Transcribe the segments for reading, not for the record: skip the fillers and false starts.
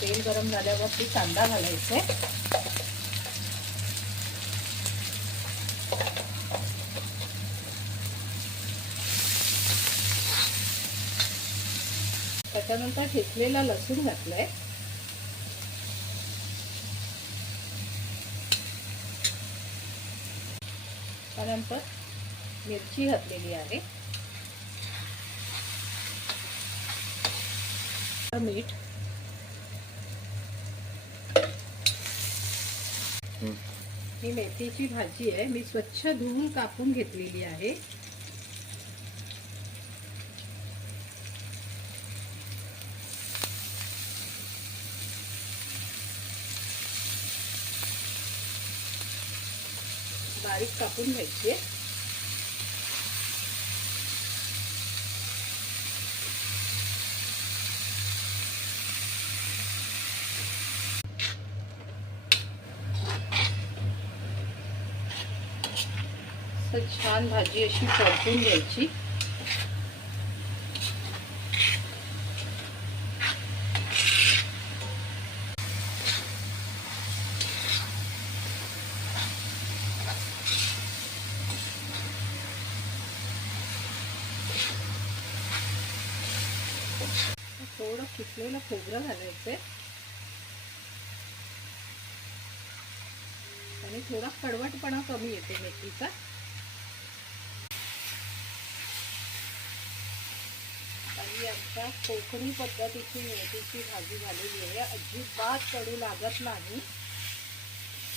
तेल गरम झाल्यावरती कांदा घालायचे. त्याच्यानंतर ठेचलेला लसूण घातलाय. त्यानंतर मिरची घातलेली आहे. मीठ. ही मेथीची भाजी आहे. मी स्वच्छ धुवून कापून घेतलेली आहे. बारीक कापून घ्यायची. छान भाजी अशी परतून घ्यायची. थोडं किसलेलं खोबरं घालायचंय आणि थोडा कडवटपणा कमी येते मेथीचा. आणि आमच्या कोकणी पद्धतीची मेथीची भाजी झालेली आहे. अजिबात कडू लागत नाही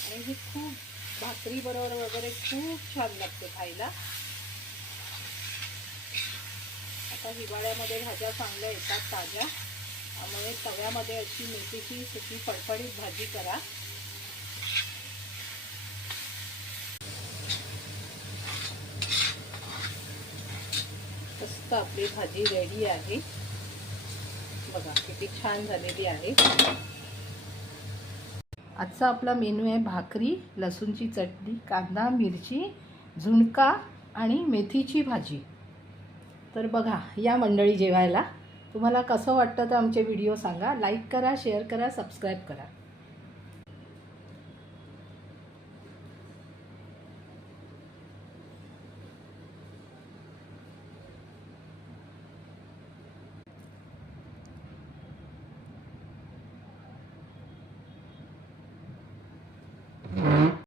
आणि ही खूप भाकरी बरोबर वगैरे खूप छान लागते खायला. आता हिवाळ्यामध्ये भाज्या चांगल्या येतात ताज्या, त्यामुळे तव्यामध्ये अशी मेथीची सुकी फडफडीत भाजी करा. मस्त आपली भाजी रेडी आहे. बघा किती छान झालेली आहे. आजचा आपला मेनू आहे भाकरी, लसूणची चटणी, कांदा, मिरची, झुणका आणि मेथीची भाजी. तर बघा या मंडळी जेवायला. तुम्हाला कसं वाटतं तर आमचे व्हिडिओ सांगा. लाईक करा, शेअर करा, सबस्क्राईब करा.